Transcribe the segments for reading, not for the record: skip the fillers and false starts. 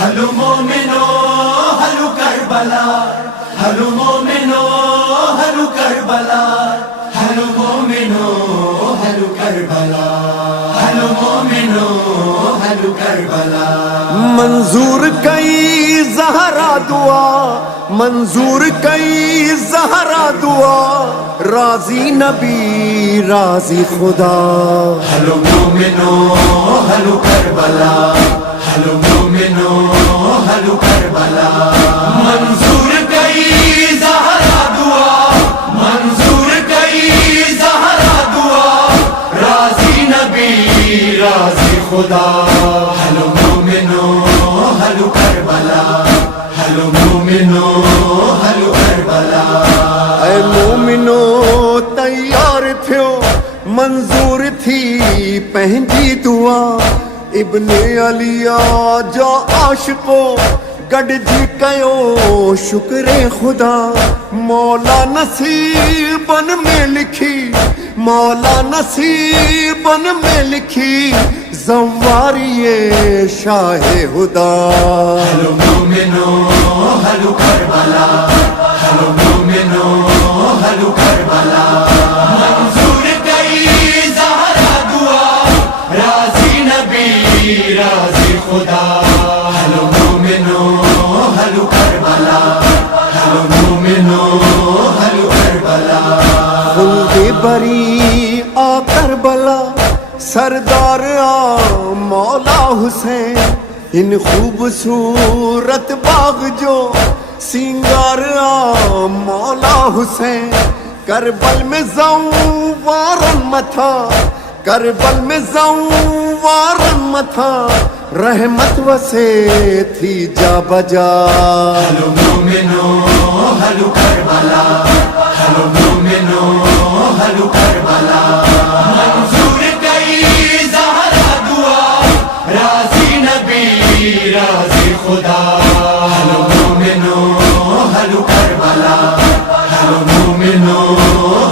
Hello مومنو hello Karbala, hello مومنو hello Karbala, hello مومنو ہلو کربلا، ہلو مومنو ہلو کربلا۔ منظور کئی زہرا دعا، منظور کئی زہرا دعا، راضی نبی راضی خدا۔ ہلو مومنو ہلو کربلا، ہلو مومنو ہلو کربلا۔ منظور کئی زہرا دعا، منظور کئی زہرا دعا، راضی نبی راضی خدا۔ ہلو مومنو ہلو کربلا، ہلو مومنو ہلو کربلا۔ اے مومنو تیار تھیو، منظور تھی پہنجی دعا، ابن علی جا عاشقو گڈ جی کیو شکر خدا۔ مولا نصیبن میں لکھی، مولا نصیبن میں لکھی، زواریے شاہ ہدا۔ ہلو مومنو ہلو کربلا، ہلو مومنو ہلو کربلا۔ منظور کئی زہرا دعا، راضی نبی راضی خدا۔ ہلو مومنو ہلو کربلا، ہلو مومنو ہلو کربلا۔ خلد بری آ کربلا، سردار آ مولا حسین، ان خوبصورت باغ جو سنگار آ مولا حسین۔ کربل میں زوارن متھا، کربل میں زوارن متھا، رحمت وسے تھی جا بجا۔ ہلو مومنو ہلو کربلا، ہلو مومنو ہلو کربلا۔ منظور کئی زہرا دعا، راضی نبی راضی خدا۔ ہلو مومنو ہلو کربلا، ہلو مومنو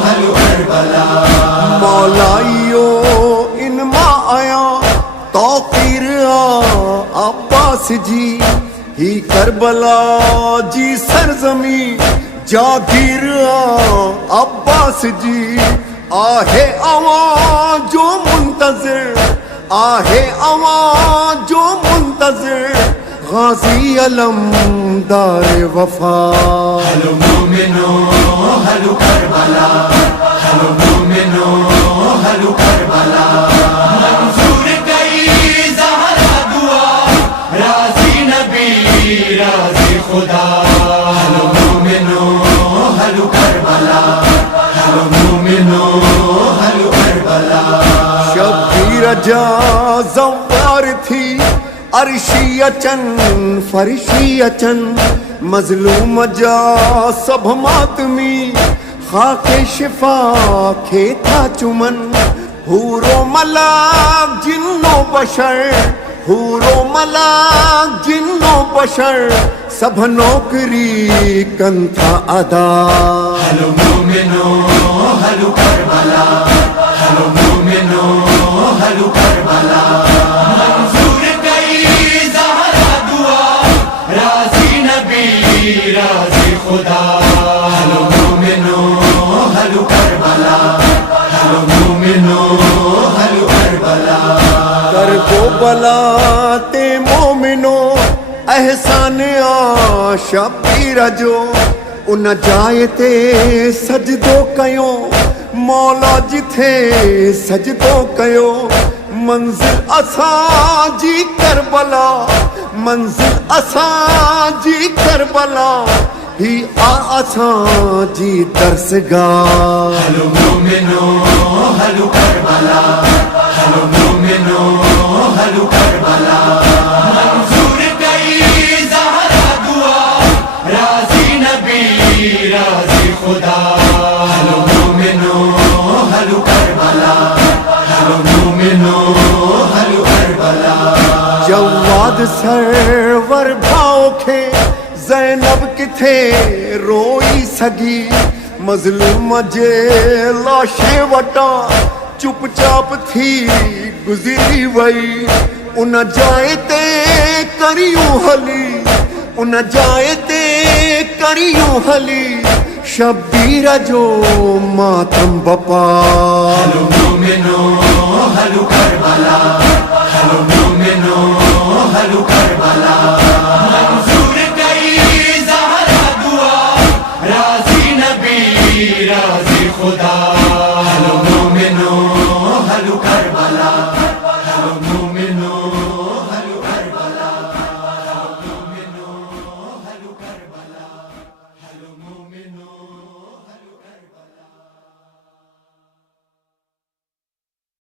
ہلو کربلا۔ مولائیو ان ما آیا توقیر آ عباس جی، ہی کربلا جی سرزمی جاگیر آ عباس جی۔ آہے عوام جو منتظر، آہے عوام جو منتظر، غازی علمدار وفا۔ ہلو مومنو ہلو کربلا، ہلو مومنو ہلو کربلا۔ منظور کئی زہرا دعا، راضی نبی راضی خدا۔ ہلو مومنو ہلو کربلا، ہلو مومنو ہلو کربلا۔ شبیر جا زوار تھی، عرشی اچن فرشی اچن، مظلوم جا سب ماتمی، خاک شفا کھیتا چمن۔ حور و ملاک جن و بشر، حور و ملاک جن و بشر، سب نوکری کن تھا ادا۔ ہلو مومنو ہلو کربلا، ہلو مومنو ہلو کربلا۔ منظور کئی زہرا دعا، راضی نبی راضی خدا۔ ہلو مومنو ہلو کربلا، ہلو مومنو ہلو کربلا۔ کر کو بلا تے مومنو احسان آ شبیر جو، ان جائے تے سجدو کیو، مولا جتھے سجدو کیو۔ منزل اساں جی کربلا، منزل اساں جی کربلا، ہی آ اساں جی درسگاہ۔ ہلو مومنو ہلو کربلا، ہلو مومنو ہلو کربلا۔ منظور کئی زہرا دعا، راضی نبی راضی خدا۔ ہلو مومنو ہلو کربلا، ہلو مومنو ہلو کربلا۔ جواد سرور بھاؤ کھے زینب کتھے روئی سگی، مظلوم جے لاشیں وٹا چپ چاپ تھی گزری وئی، ان جائے تے کریوں حلی ان جائے تے کریوں حلی شبیر جو ماتم بپا هلو مومنون